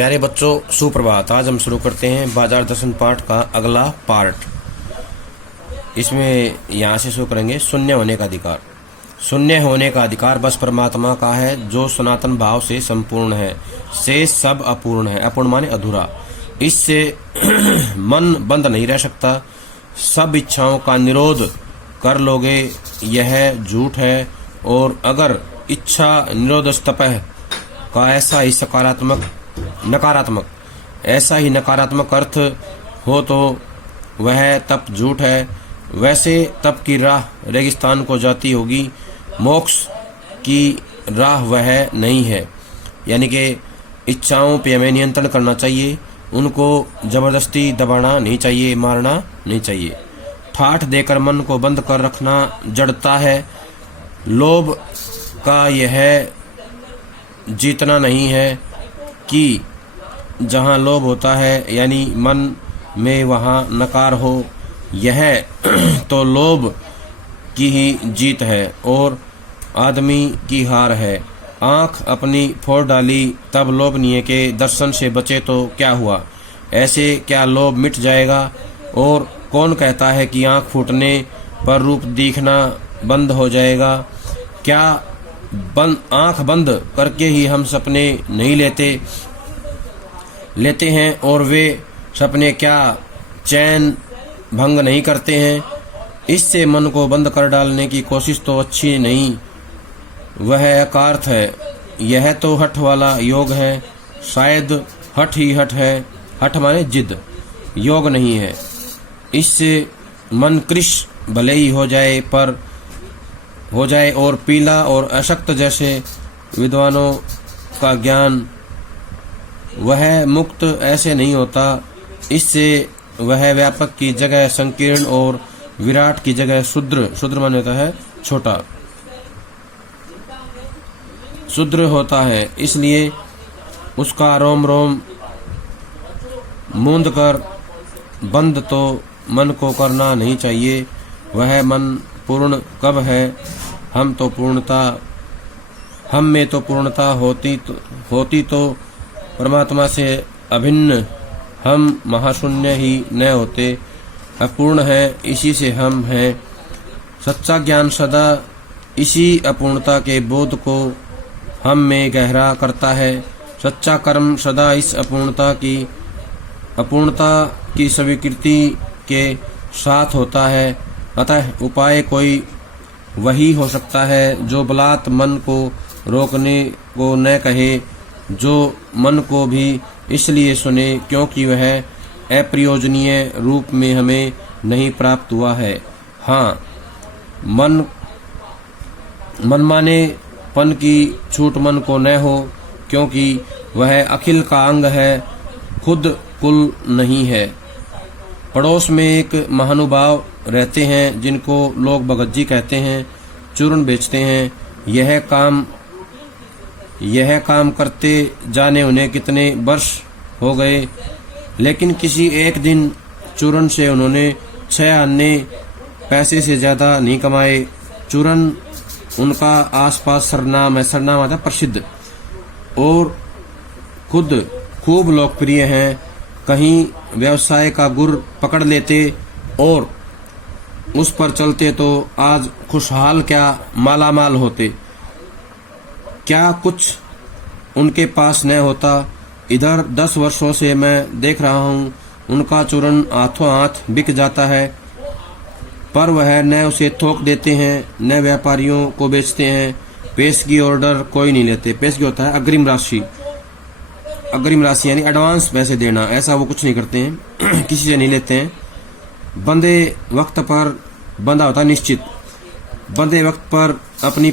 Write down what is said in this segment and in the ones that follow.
प्यारे बच्चों, सुप्रभात। आज हम शुरू करते हैं बाजार दर्शन पाठ का अगला पार्ट। इसमें यहाँ से शुरू करेंगे। शून्य होने का अधिकार। शून्य होने का अधिकार बस परमात्मा का है, जो सनातन भाव से संपूर्ण है, से सब अपूर्ण है। अपूर्ण माने अधूरा। इससे मन बंद नहीं रह सकता। सब इच्छाओं का निरोध कर लोगे, यह झूठ है। और अगर इच्छा निरोध स्तपह का ऐसा ही नकारात्मक अर्थ हो तो वह तप झूठ है। वैसे तप की राह रेगिस्तान को जाती होगी, मोक्ष की राह वह नहीं है। यानी कि इच्छाओं पे हमें नियंत्रण करना चाहिए, उनको जबरदस्ती दबाना नहीं चाहिए, मारना नहीं चाहिए। ठाठ देकर मन को बंद कर रखना जड़ता है। लोभ का यह जीतना नहीं है कि जहाँ लोभ होता है यानी मन में वहाँ नकार हो, यह तो लोभ की ही जीत है और आदमी की हार है। आँख अपनी फोड़ डाली तब लोभनीय के दर्शन से बचे तो क्या हुआ? ऐसे क्या लोभ मिट जाएगा? और कौन कहता है कि आँख फूटने पर रूप दिखना बंद हो जाएगा? क्या आँख बंद करके ही हम सपने नहीं लेते हैं, और वे सपने क्या चैन भंग नहीं करते हैं? इससे मन को बंद कर डालने की कोशिश तो अच्छी नहीं, वह अकार्थ है। यह तो हठ वाला योग है। शायद हठ ही हठ है। हठ माने जिद, योग नहीं है। इससे मन कृश भले ही हो जाए और पीला और अशक्त जैसे विद्वानों का ज्ञान, वह मुक्त ऐसे नहीं होता। इससे वह व्यापक की जगह संकीर्ण और विराट की जगह शूद्र माने होता है छोटा, शूद्र होता है। इसलिए उसका रोम रोम मूंद कर बंद तो मन को करना नहीं चाहिए। वह मन पूर्ण कब है? हम में तो पूर्णता होती तो परमात्मा से अभिन्न हम महाशून्य ही न होते। अपूर्ण है, इसी से हम हैं। सच्चा ज्ञान सदा इसी अपूर्णता के बोध को हम में गहरा करता है। सच्चा कर्म सदा इस अपूर्णता की स्वीकृति के साथ होता है। अतः उपाय कोई वही हो सकता है जो बलात् मन को रोकने को न कहे, जो मन को भी इसलिए सुने क्योंकि वह अप्रयोजनीय रूप में हमें नहीं प्राप्त हुआ है। हाँ, मनमाने पन की छूट मन को न हो, क्योंकि वह अखिल का अंग है, खुद कुल नहीं है। पड़ोस में एक महानुभाव रहते हैं जिनको लोग भगतजी कहते हैं, चूर्ण बेचते हैं। यह काम करते जाने उन्हें कितने वर्ष हो गए, लेकिन किसी एक दिन चूर्ण से उन्होंने 6 आने पैसे से ज्यादा नहीं कमाए। चूर्ण उनका आसपास सरनाम है। सरनाम आता प्रसिद्ध, और खुद खूब लोकप्रिय हैं। कहीं व्यवसाय का गुर पकड़ लेते और उस पर चलते तो आज खुशहाल क्या मालामाल होते। क्या कुछ उनके पास न होता? इधर 10 वर्षों से मैं देख रहा हूँ, उनका चूर्ण हाथों हाथ बिक जाता है, पर वह न उसे थोक देते हैं न व्यापारियों को बेचते हैं। पेशगी ऑर्डर कोई नहीं लेते। पेशगी होता है अग्रिम राशि यानी एडवांस पैसे देना, ऐसा वो कुछ नहीं करते हैं। किसी से नहीं लेते हैं। बंदे वक्त पर बंदा होता निश्चित। बंदे वक्त पर अपनी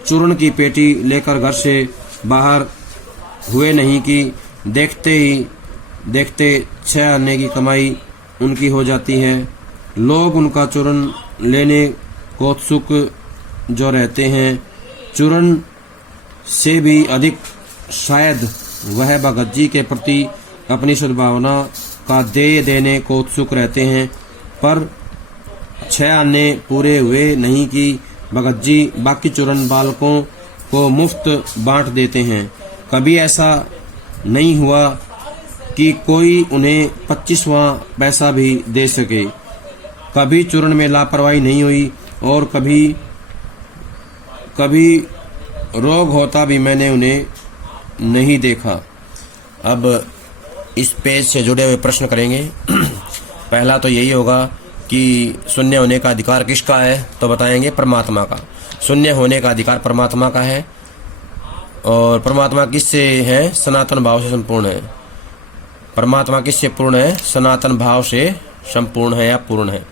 चूर्ण की पेटी लेकर घर से बाहर हुए नहीं कि देखते 6 आने की कमाई उनकी हो जाती है। लोग उनका चूर्ण लेने को उत्सुक जो रहते हैं, चूर्ण से भी अधिक शायद वह भगतजी के प्रति अपनी सद्भावना का देय देने को उत्सुक रहते हैं। पर 6 आने पूरे हुए नहीं कि भगतजी बाकी चूर्ण बालकों को मुफ्त बांट देते हैं। कभी ऐसा नहीं हुआ कि कोई उन्हें 25वां पैसा भी दे सके। कभी चूर्ण में लापरवाही नहीं हुई और कभी कभी रोग होता भी मैंने उन्हें नहीं देखा। अब इस पेज से जुड़े हुए प्रश्न करेंगे। पहला तो यही होगा कि शून्य होने का अधिकार किसका है, तो बताएंगे परमात्मा का। शून्य होने का अधिकार परमात्मा का है। और परमात्मा किससे है? सनातन भाव से संपूर्ण है। परमात्मा किससे पूर्ण है? सनातन भाव से संपूर्ण है या पूर्ण है।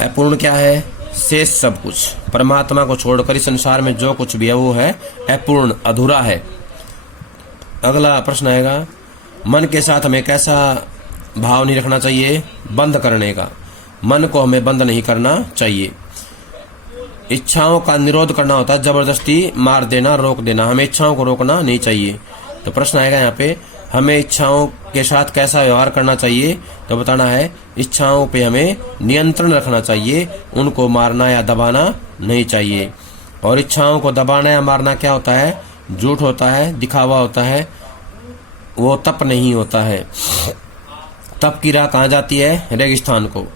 अपूर्ण क्या है? शेष सब कुछ। परमात्मा को छोड़कर इस संसार में जो कुछ भी है वो है अपूर्ण, अधूरा है। अगला प्रश्न आएगा, मन के साथ हमें कैसा भाव नहीं रखना चाहिए? बंद करने का। मन को हमें बंद नहीं करना चाहिए। इच्छाओं का निरोध करना होता है, जबरदस्ती मार देना, रोक देना। हमें इच्छाओं को रोकना नहीं चाहिए। तो प्रश्न आएगा यहाँ पे, हमें इच्छाओं के साथ कैसा व्यवहार करना चाहिए? तो बताना है इच्छाओं पे हमें नियंत्रण रखना चाहिए, उनको मारना या दबाना नहीं चाहिए। और इच्छाओं को दबाना या मारना क्या होता है? झूठ होता है, दिखावा होता है, वो तप नहीं होता है। तप की राह कहाँ जाती है? रेगिस्तान को।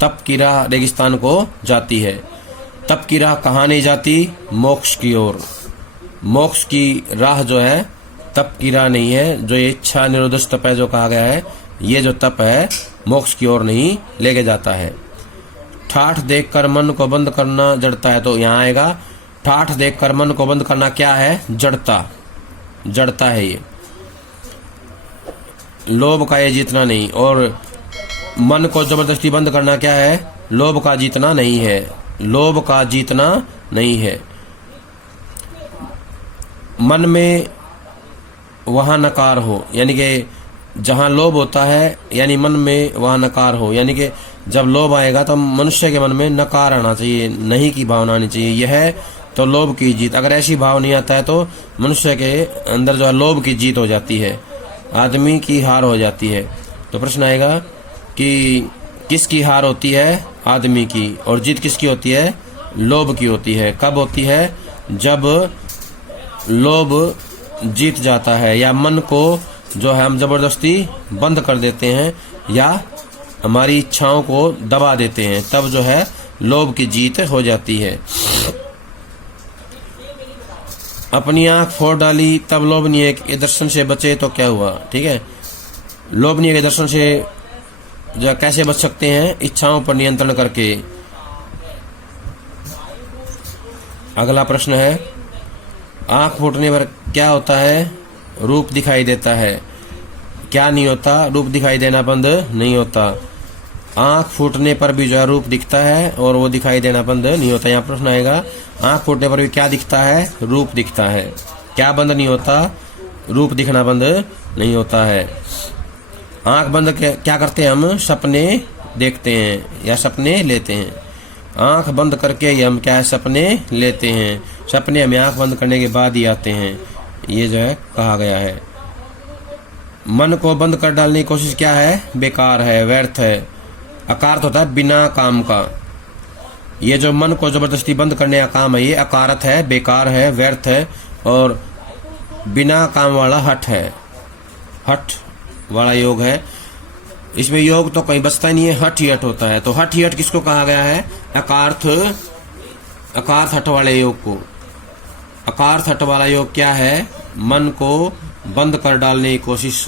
तप की राह रेगिस्तान को जाती है। तप की राह कहाँ नहीं जाती? मोक्ष की ओर। मोक्ष की राह जो है तप की राह नहीं है। जो ये इच्छा निरोध तप है जो कहा गया है, ये जो तप है मोक्ष की ओर नहीं लेके जाता है। ठाठ देखकर मन को बंद करना जड़ता है। तो यहाँ आएगा ठाठ देखकर मन को बंद करना क्या है? जड़ता। जड़ता है ये। लोभ का ये जीतना नहीं। और मन को जबरदस्ती बंद करना क्या है? लोभ का जीतना नहीं है। लोभ का जीतना नहीं है। मन में वहाँ नकार हो, यानी कि जहाँ लोभ होता है यानी मन में वहाँ नकार हो, यानी कि जब लोभ आएगा तो मनुष्य के मन में नकार आना चाहिए, नहीं की भावना आनी चाहिए। यह है तो लोभ की जीत। अगर ऐसी भाव नहीं आता है तो मनुष्य के अंदर जो है लोभ की जीत हो जाती है, आदमी की हार हो जाती है। तो प्रश्न आएगा कि किसकी हार होती है? आदमी की। और जीत किसकी होती है? लोभ की होती है। कब होती है? जब लोभ जीत जाता है या मन को जो है हम जबरदस्ती बंद कर देते हैं या हमारी इच्छाओं को दबा देते हैं, तब जो है लोभ की जीत हो जाती है। अपनी आंख फोड़ डाली तब लोभनीय के दर्शन से बचे तो क्या हुआ? ठीक है, लोभनीय के दर्शन से जो कैसे बच सकते हैं? इच्छाओं पर नियंत्रण करके। अगला प्रश्न है, आंख फूटने पर क्या होता है? रूप दिखाई देता है। क्या नहीं होता? रूप दिखाई देना बंद नहीं होता। आंख फूटने पर भी जो है रूप दिखता है और वो दिखाई देना बंद नहीं होता। यहाँ प्रश्न आएगा, आंख फूटने पर भी क्या दिखता है? रूप दिखता है। क्या बंद नहीं होता? रूप दिखना बंद नहीं होता है। आंख बंद क्या करते हैं हम? सपने देखते हैं या सपने लेते हैं। आंख बंद करके ही हम क्या है? सपने लेते हैं। सपने हमें आंख बंद करने के बाद ही आते हैं, ये जो है कहा गया है। मन को बंद कर डालने की कोशिश क्या है? बेकार है, व्यर्थ है। अकारत होता है बिना काम का। ये जो मन को जबरदस्ती बंद करने का काम है ये अकारत है, बेकार है, व्यर्थ है और बिना काम वाला हठ है। हठ वाला योग है। इसमें योग तो कहीं बचता नहीं है, हठ ही हठ होता है। तो हठ ही हठ किसको कहा गया है? अकार्थ हठ वाले योग को। अकार्थ हठ वाला योग क्या है? मन को बंद कर डालने की कोशिश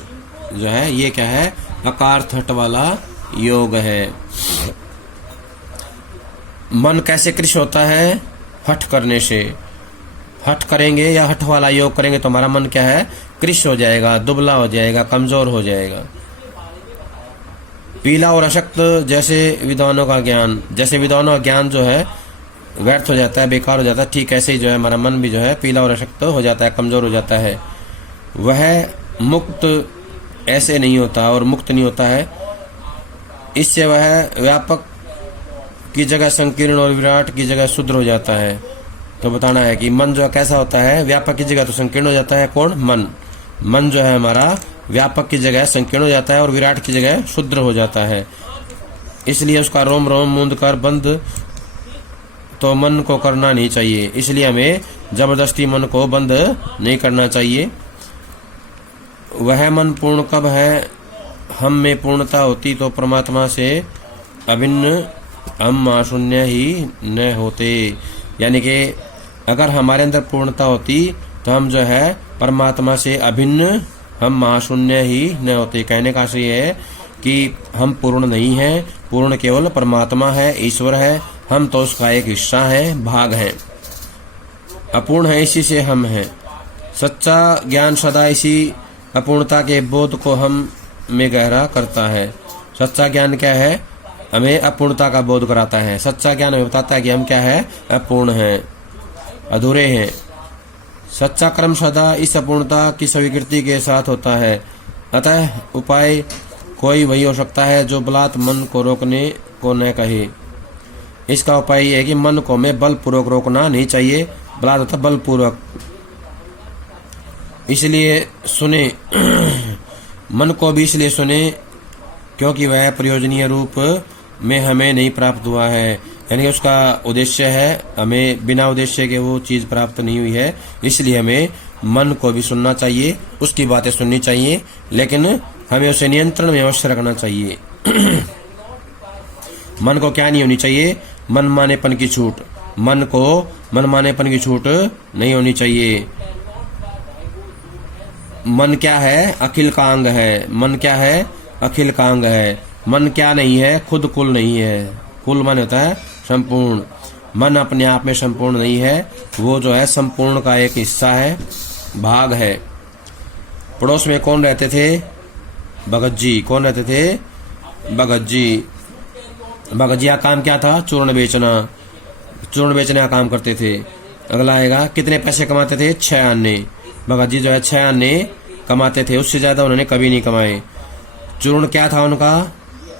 जो है ये क्या है? अकार्थ हठ वाला योग है। मन कैसे कृश होता है? हठ करने से। हठ करेंगे या हठ वाला योग करेंगे तो हमारा मन क्या है? कृश हो जाएगा, दुबला हो जाएगा, कमजोर हो जाएगा। पीला और अशक्त जैसे विद्वानों का ज्ञान, जैसे विद्वानों का ज्ञान जो है व्यर्थ हो जाता है, बेकार हो जाता है, ठीक ऐसे ही जो है हमारा मन भी जो है पीला और अशक्त हो जाता है, कमजोर हो जाता है। वह मुक्त ऐसे नहीं होता और मुक्त नहीं होता है। इससे वह व्यापक की जगह संकीर्ण और विराट की जगह शुद्र हो जाता है। तो बताना है कि मन जो है कैसा होता है? व्यापक की जगह तो संकीर्ण हो जाता है। कौन? मन। मन जो है हमारा व्यापक की जगह संकीर्ण हो जाता है और विराट की जगह शुद्र हो जाता है। इसलिए उसका रोम रोम मूंद कर बंद तो मन को करना नहीं चाहिए। इसलिए हमें जबरदस्ती मन को बंद नहीं करना चाहिए। वह मन पूर्ण कब है, हम में पूर्णता होती तो परमात्मा से अभिन्न हम महाशून्य ही न होते। यानी कि अगर हमारे अंदर पूर्णता होती तो हम जो है परमात्मा से अभिन्न हम महाशून्य ही न होते। कहने का आशय है कि हम पूर्ण नहीं हैं, पूर्ण केवल परमात्मा है, ईश्वर है, हम तो उसका एक हिस्सा है, भाग है। अपूर्ण है, इसी से हम हैं। सच्चा ज्ञान सदा इसी अपूर्णता के बोध को हम में गहरा करता है। सच्चा ज्ञान क्या है, हमें अपूर्णता का बोध कराता है। सच्चा ज्ञान हमें बताता है कि हम क्या है, अपूर्ण हैं, अधूरे हैं। सच्चा कर्म सदा इस अपूर्णता की स्वीकृति के साथ होता है। अतः उपाय कोई वही हो सकता है जो बलात् मन को रोकने को न कहे। इसका उपाय यह है कि मन को हमें बलपूर्वक रोकना नहीं चाहिए। बलात् होता बलपूर्वक, इसलिए सुने मन को भी इसलिए सुने क्योंकि वह प्रयोजनीय रूप में हमें नहीं प्राप्त हुआ है। यानी कि उसका उद्देश्य है, हमें बिना उद्देश्य के वो चीज प्राप्त नहीं हुई है। इसलिए हमें मन को भी सुनना चाहिए, उसकी बातें सुननी चाहिए, लेकिन हमें उसे नियंत्रण में अवश्य रखना चाहिए। मन को क्या नहीं होनी चाहिए, मनमानेपन की छूट। मन को मनमानेपन की छूट नहीं होनी चाहिए। मन क्या है, अखिल का अंग है। मन क्या है, अखिल का अंग है। मन क्या नहीं है, खुद कुल नहीं है। कुल मन होता है संपूर्ण। मन अपने आप में संपूर्ण नहीं है, वो जो है संपूर्ण का एक हिस्सा है, भाग है। पड़ोस में कौन रहते थे, भगत जी। कौन रहते थे, भगत जी। भगत जी का काम क्या था, चूर्ण बेचना। चूर्ण बेचने का काम करते थे। अगला आएगा, कितने पैसे कमाते थे, 6 आने। भगत जी जो है 6 आने कमाते थे, उससे ज्यादा उन्होंने कभी नहीं कमाए। चूर्ण क्या था उनका,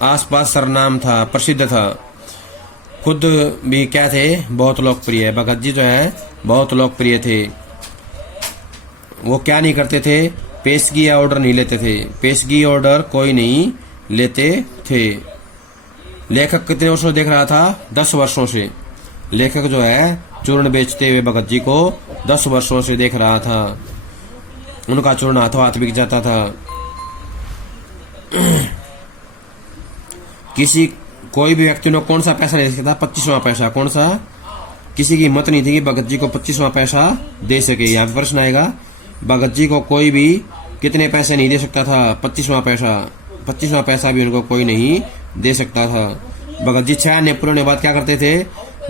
आसपास सरनाम था, प्रसिद्ध था। खुद भी क्या थे, बहुत लोकप्रिय। भगत जी जो है बहुत लोकप्रिय थे। वो क्या नहीं करते थे, पेशगी या ऑर्डर नहीं लेते थे। पेशगी ऑर्डर कोई नहीं लेते थे। लेखक कितने वर्षों से देख रहा था, 10 वर्षों से। लेखक जो है चूर्ण बेचते हुए भगत जी को 10 वर्षों से देख रहा था। उनका चूर्ण हाथों हाथ बिक जाता था। किसी कोई भी व्यक्ति ने कौन सा पैसा दे सकता था, 25वां पैसा। कौन सा, किसी की हिम्मत नहीं थी कि भगत जी को 25वां पैसा दे सके। यहाँ प्रश्न आएगा, भगत जी को कोई भी कितने पैसे नहीं दे सकता था, 25वां पैसा। 25वां पैसा भी उनको कोई नहीं दे सकता था। भगत जी 6 आने पूरे बाद क्या करते थे,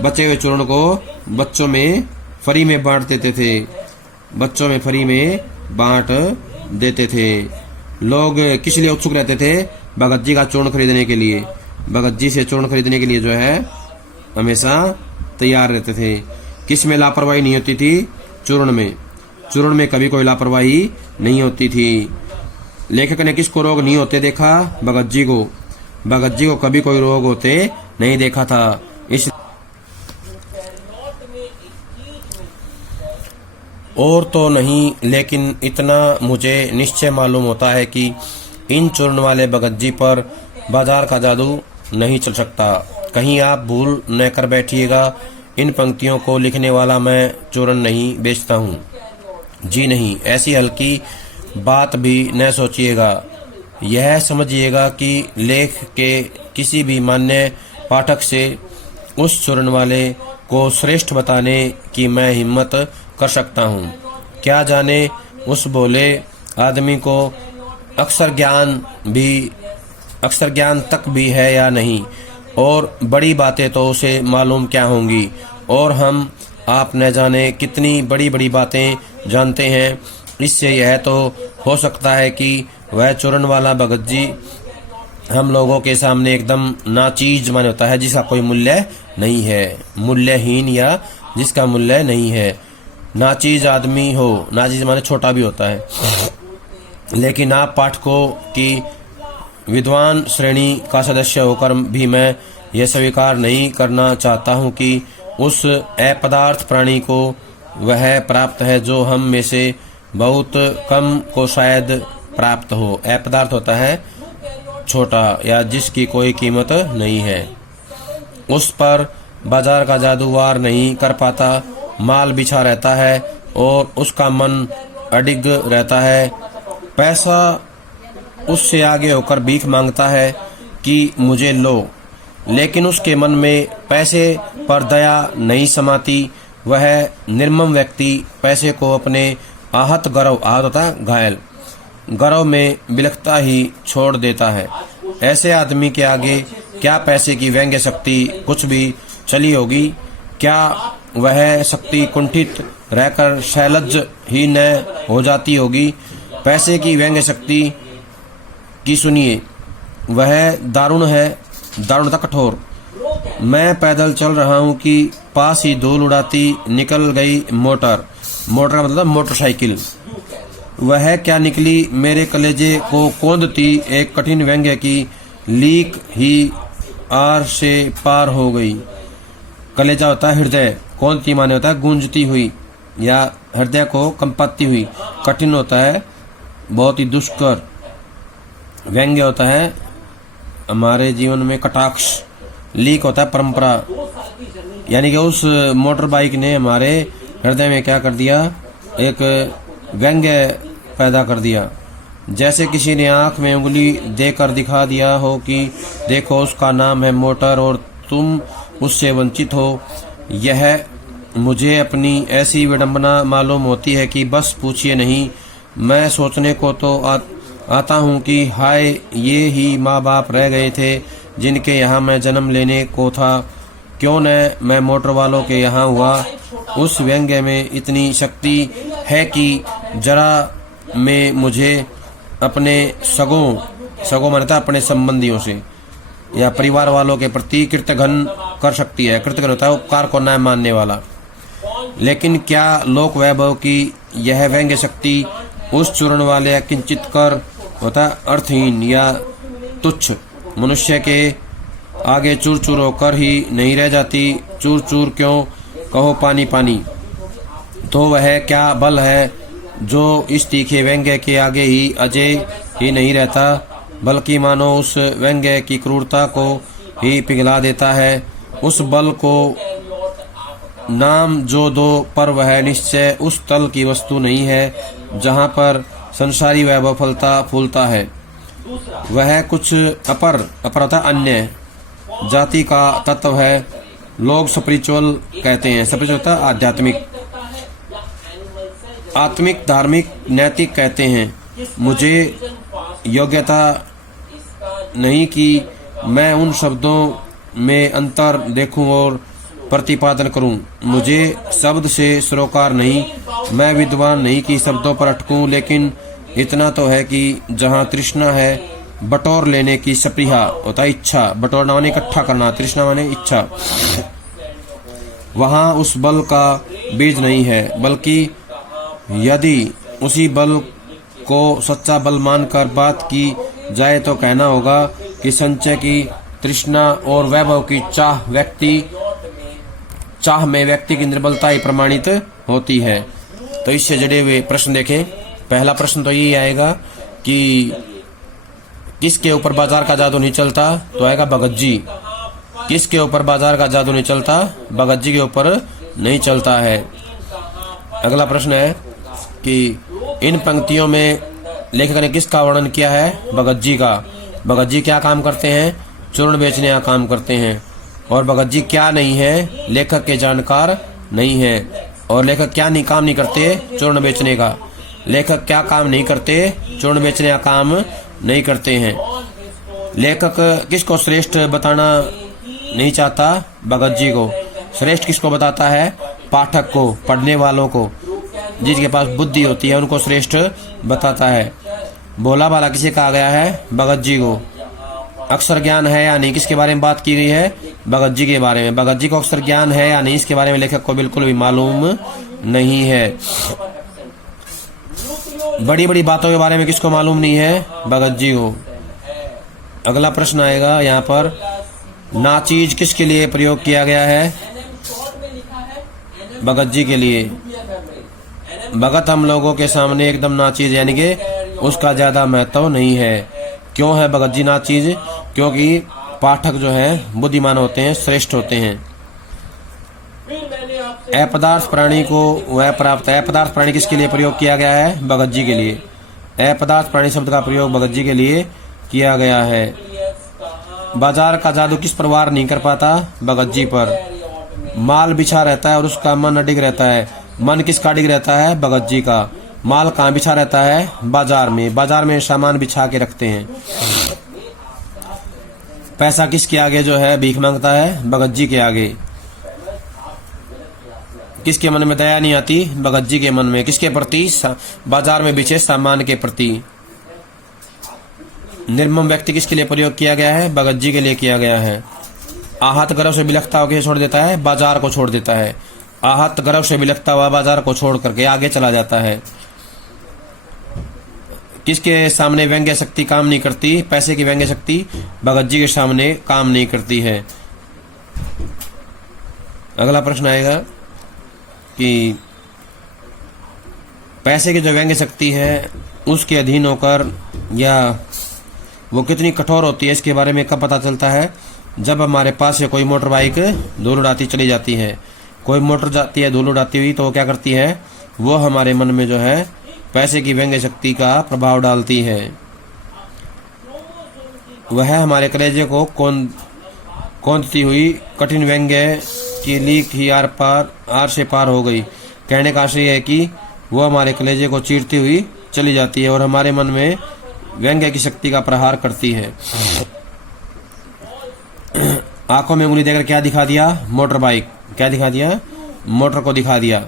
बचे हुए चूर्ण को बच्चों में फ्री में बांट देते थे। बच्चों में फ्री में बांट देते थे। लोग किस लिए उत्सुक रहते थे, भगत जी का चूर्ण खरीदने के लिए। भगत जी से चूर्ण खरीदने के लिए जो है हमेशा तैयार रहते थे। किस में लापरवाही नहीं होती थी, चूर्ण में। चूर्ण में कभी कोई लापरवाही नहीं होती थी। लेखक ने किसको रोग नहीं होते देखा, भगत जी को। भगत जी को कभी कोई रोग होते नहीं देखा था। इस और तो नहीं, लेकिन इतना मुझे निश्चय मालूम होता है कि इन चूर्ण वाले भगत जी पर बाजार का जादू नहीं चल सकता। कहीं आप भूल न कर बैठिएगा, इन पंक्तियों को लिखने वाला मैं चूर्ण नहीं बेचता हूँ। जी नहीं, ऐसी हल्की बात भी न सोचिएगा। यह समझिएगा कि लेख के किसी भी मान्य पाठक से उस चूर्ण वाले को श्रेष्ठ बताने की मैं हिम्मत कर सकता हूँ। क्या जाने उस भोले आदमी को अक्षर ज्ञान तक भी है या नहीं, और बड़ी बातें तो उसे मालूम क्या होंगी, और हम आप न जाने कितनी बड़ी बड़ी बातें जानते हैं। इससे यह तो हो सकता है कि वह चूर्ण वाला भगत जी हम लोगों के सामने एकदम नाचीज माने होता है, जिसका कोई मूल्य नहीं है, मूल्यहीन या जिसका मूल्य नहीं है। नाचीज आदमी हो, नाचीज माने छोटा भी होता है। लेकिन आप पाठकों की विद्वान श्रेणी का सदस्य होकर भी मैं यह स्वीकार नहीं करना चाहता हूँ कि उस अपदार्थ प्राणी को वह प्राप्त है जो हम में से बहुत कम को शायद प्राप्त हो। अपदार्थ होता है छोटा या जिसकी कोई कीमत नहीं है। उस पर बाजार का जादू वार नहीं कर पाता। माल बिछा रहता है और उसका मन अडिग रहता है, पैसा उससे आगे होकर भीख मांगता है कि मुझे लो, लेकिन उसके मन में पैसे पर दया नहीं समाती। वह निर्मम व्यक्ति पैसे को अपने आहत होता है घायल गौरव में बिलखता ही छोड़ देता है। ऐसे आदमी के आगे क्या पैसे की व्यंग्य शक्ति कुछ भी चली होगी? क्या वह शक्ति कुंठित रहकर शैलज ही न हो जाती होगी? पैसे की व्यंग्य शक्ति की सुनिए, वह दारुण है, दारुणता कठोर। मैं पैदल चल रहा हूँ कि पास ही धूल उड़ाती निकल गई मोटर का मतलब मोटरसाइकिल। वह क्या निकली मेरे कलेजे को कौंधती एक कठिन व्यंग्य की लीक ही आर से पार हो गई। कलेजा होता है हृदय, कौंधती माने होता है गूंजती हुई या हृदय को कंपाती हुई। कठिन होता है बहुत ही दुष्कर। व्यंग्य होता है हमारे जीवन में कटाक्ष। लीक होता है परंपरा, यानी कि उस मोटर बाइक ने हमारे हृदय में क्या कर दिया, एक व्यंग्य पैदा कर दिया। जैसे किसी ने आंख में उंगली देकर दिखा दिया हो कि देखो उसका नाम है मोटर और तुम उससे वंचित हो। यह मुझे अपनी ऐसी विडंबना मालूम होती है कि बस पूछिए नहीं। मैं सोचने को तो आता हूँ कि हाय ये ही माँ बाप रह गए थे जिनके यहाँ मैं जन्म लेने को था। क्यों न मैं मोटर वालों के यहाँ हुआ। उस व्यंग्य में इतनी शक्ति है कि जरा में मुझे अपने सगों मानता अपने संबंधियों से या परिवार वालों के प्रति कृतघ्न कर सकती है। कृतघ्न होता है उपकार को न मानने वाला। लेकिन क्या लोक वैभव की यह व्यंग्य शक्ति उस चूर्ण वाले या किंचित कर होता है अर्थहीन या तुच्छ मनुष्य के आगे चूर चूर होकर ही नहीं रह जाती? चूर चूर क्यों कहो पानी पानी। तो वह क्या बल है जो इस तीखे व्यंग्य के आगे ही अजय ही नहीं रहता, बल्कि मानो उस व्यंग्य की क्रूरता को ही पिघला देता है। उस बल को नाम जो दो, पर वह निश्चय उस तल की वस्तु नहीं है जहाँ पर संसारी वैभव फलता फूलता है। वह कुछ अपरता अन्य जाति का तत्व है। लोग स्पिरिचुअल कहते हैं। स्पिरिचुअल होता है आध्यात्मिक, आत्मिक, धार्मिक, नैतिक कहते हैं। मुझे योग्यता नहीं कि मैं उन शब्दों में अंतर देखूं और प्रतिपादन करूं। मुझे शब्द से सरोकार नहीं, मैं विद्वान नहीं कि शब्दों पर अटकूं। लेकिन इतना तो है कि जहां तृष्णा है बटोर लेने की स्पृहा होता है इच्छा। बटोरना माने इकट्ठा करना, तृष्णा माने इच्छा। वहां उस बल का बीज नहीं है, बल्कि यदि उसी बल को सच्चा बल मानकर बात की जाए तो कहना होगा कि संचय की तृष्णा और वैभव की चाह में व्यक्ति की निर्बलता ही प्रमाणित होती है। तो इससे जुड़े हुए प्रश्न देखें। पहला प्रश्न तो यही आएगा कि किसके ऊपर बाजार का जादू नहीं चलता, तो आएगा भगत जी। किसके ऊपर बाजार का जादू नहीं चलता? भगत जी के ऊपर नहीं चलता है। अगला प्रश्न है कि इन पंक्तियों में लेखक ने किसका वर्णन किया है? भगत जी का। भगत जी क्या काम करते हैं? चूर्ण बेचने का काम करते हैं। और भगत जी क्या नहीं है? लेखक के जानकार नहीं है। और लेखक क्या नहीं काम नहीं करते? चूर्ण बेचने का। लेखक क्या काम नहीं करते? चूर्ण बेचने का काम नहीं करते हैं। लेखक किसको श्रेष्ठ बताना नहीं चाहता? भगत जी को। श्रेष्ठ किसको बताता है? पाठक को, पढ़ने वालों को, जिसके पास बुद्धि होती है उनको श्रेष्ठ बताता है। भोला भाला किसे कहा गया है? भगत जी को। अक्षर ज्ञान है या नहीं, किसके बारे में बात की गई है? भगत जी के बारे में। भगत जी को अक्षर ज्ञान है या नहीं, इसके बारे में लेखक को बिल्कुल भी मालूम नहीं है। बड़ी बड़ी बातों के बारे में किसको मालूम नहीं है? भगत जी को। अगला प्रश्न आएगा यहाँ पर, नाचीज किसके लिए प्रयोग किया गया है? भगत जी के लिए। भगत हम लोगों के सामने एकदम नाचीज, यानी कि उसका ज्यादा महत्व नहीं है। क्यों है भगत जी नाचीज? क्योंकि पाठक जो है बुद्धिमान होते हैं, श्रेष्ठ होते हैं। अपदार्थ प्राणी को वह प्राप्त है। अपदार्थ प्राणी किसके लिए प्रयोग किया गया है? भगत जी के लिए। अपदार्थ प्राणी शब्द का प्रयोग भगत जी के लिए किया गया है। बाजार का जादू किस पर वार नहीं कर पाता? भगत जी पर। माल बिछा रहता है और उसका मन अडिग रहता है। मन किसका अडिग रहता है? भगत जी का। माल कहाँ बिछा रहता है? बाजार में। बाजार में सामान बिछा के रखते हैं। पैसा किसके आगे जो है भीख मांगता है? भगत जी के आगे। किसके मन में दया नहीं आती? भगत जी के मन में। किसके प्रति? बाजार में बिछे सामान के प्रति। निर्मम व्यक्ति किसके लिए प्रयोग किया गया है? भगत जी के लिए किया गया है। आहत गर्व से बिलखता होकर छोड़ देता है? बाजार को छोड़ देता है। आहत गर्व से बिलखता हुआ बाजार को छोड़ करके आगे चला जाता है। किसके सामने व्यंग्य शक्ति काम नहीं करती? पैसे की व्यंग्य शक्ति भगत जी के सामने काम नहीं करती है। अगला प्रश्न आएगा कि पैसे की जो व्यंग्य शक्ति है उसके अधीन होकर या वो कितनी कठोर होती है इसके बारे में कब पता चलता है? जब हमारे पास से कोई मोटर बाइक धूल उड़ाती चली जाती है। कोई मोटर जाती है धूल उड़ाती हुई तो वो क्या करती है? वो हमारे मन में जो है पैसे की व्यंग्य शक्ति का प्रभाव डालती है। वह हमारे कलेजे को कौंधती हुई कठिन व्यंग्य की लीक ही आर से पार हो गई। कहने का आशय है कि वो हमारे कलेजे को चीरती हुई चली जाती है और हमारे मन में व्यंग्य की शक्ति का प्रहार करती है। आंखों में उंगली देकर क्या दिखा दिया? Motor bike. क्या दिखा दिया? मोटर को दिखा दिया।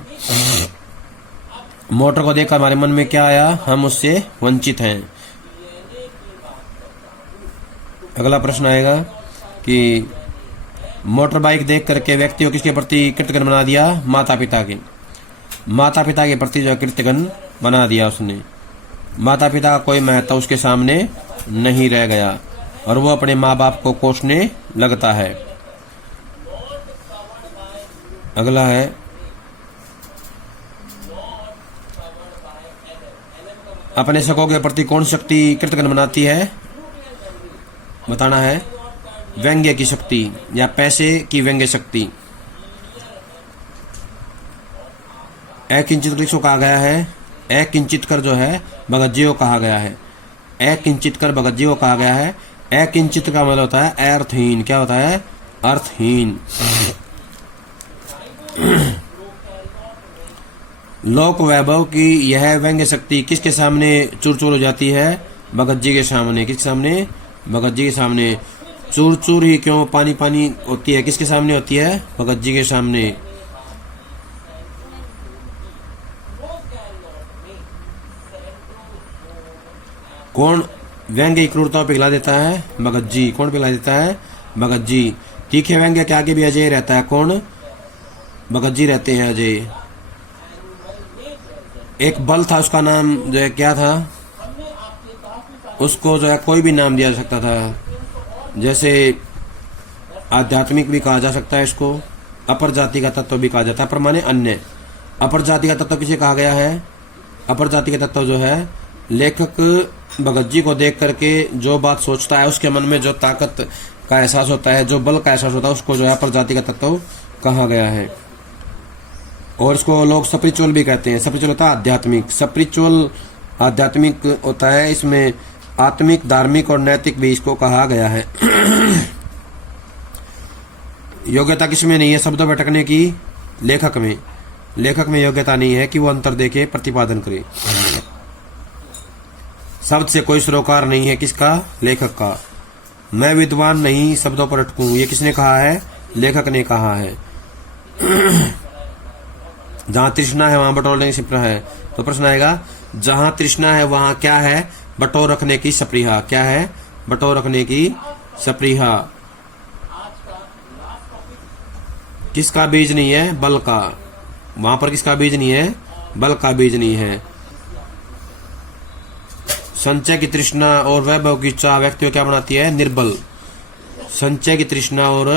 मोटर को देखकर हमारे मन में क्या आया? हम उससे वंचित हैं। अगला प्रश्न आएगा कि मोटर बाइक देख करके व्यक्ति को किसके प्रति कृतज्ञ बना दिया? माता पिता के। माता पिता के प्रति जो कृतज्ञ बना दिया उसने। माता पिता का कोई महत्व उसके सामने नहीं रह गया और वो अपने माँ बाप को कोसने लगता है। अगला है अपने शकों के प्रति कौन शक्ति कृतज्ञ बनाती है? बताना है। व्यंग्य की शक्ति या पैसे की व्यंग्य शक्ति। अकिंचित किसको कहा गया है? अकिंचित कर जो है भगत जी को कहा गया है। अकिंचित कर भगत जी को कहा गया है। अकिंचित का मतलब होता है अर्थहीन। क्या होता है? अर्थहीन। लोक वैभव की यह व्यंग्य शक्ति किसके सामने चूर चूर हो जाती है? भगत जी के सामने। किसके सामने? भगत जी के सामने। चूर चूर ही क्यों पानी पानी होती है? किसके सामने होती है? भगत जी के सामने। कौन व्यंग्य क्रूरता पिघला देता है? भगत जी। कौन पिघला देता है? भगत जी। तीखे व्यंग्य के आगे भी अजय रहता है। कौन? भगत जी रहते हैं अजय। एक बल था उसका नाम जो है क्या था? उसको जो है कोई भी नाम दिया जा सकता था। जैसे आध्यात्मिक भी कहा जा सकता है इसको। अपर जाति का तत्व भी कहा जाता है। पर माने अन्य। अपर जाति का तत्व किसे कहा गया है? अपर जाति का तत्व जो है लेखक भगत जी को देख करके जो बात सोचता है उसके मन में जो ताकत का एहसास होता है, जो बल का एहसास होता है, उसको जो है अपर जाति का तत्व कहा गया है। और इसको लोग स्पिरिचुअल भी कहते हैं। स्पिरिचुअल होता है आध्यात्मिक। स्पिरिचुअल आध्यात्मिक होता है। इसमें आत्मिक, धार्मिक और नैतिक भी इसको कहा गया है। योग्यता किसमें नहीं है शब्दों में अटकने की? लेखक में। लेखक में योग्यता नहीं है कि वो अंतर देखे, प्रतिपादन करे। शब्द से कोई सरोकार नहीं है किसका? लेखक का। मैं विद्वान नहीं शब्दों पर अटकूं, ये किसने कहा है? लेखक ने कहा है। जहां तृष्णा है वहां बटोरने की स्पृहा है। तो प्रश्न आएगा जहां तृष्णा है वहां क्या है? बटोर रखने की स्पृहा। क्या है? बटोर रखने की स्पृहा। किसका बीज नहीं है? बल का। वहां पर किसका बीज नहीं है? बल का बीज नहीं है। संचय की तृष्णा और वैभव की चाह व्यक्ति को क्या बनाती है? निर्बल। संचय की तृष्णा और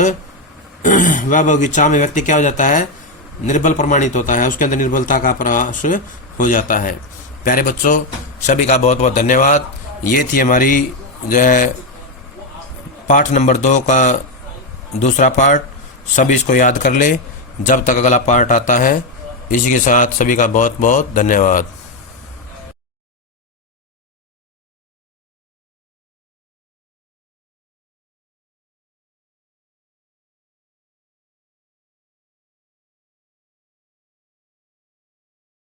वैभव की चाह में व्यक्ति क्या हो जाता है? निर्बल प्रमाणित होता है। उसके अंदर निर्बलता का प्रयास हो जाता है। प्यारे बच्चों, सभी का बहुत बहुत धन्यवाद। ये थी हमारी जो है पाठ नंबर 2 का दूसरा पार्ट। सभी इसको याद कर ले जब तक अगला पार्ट आता है। इसी के साथ सभी का बहुत बहुत धन्यवाद।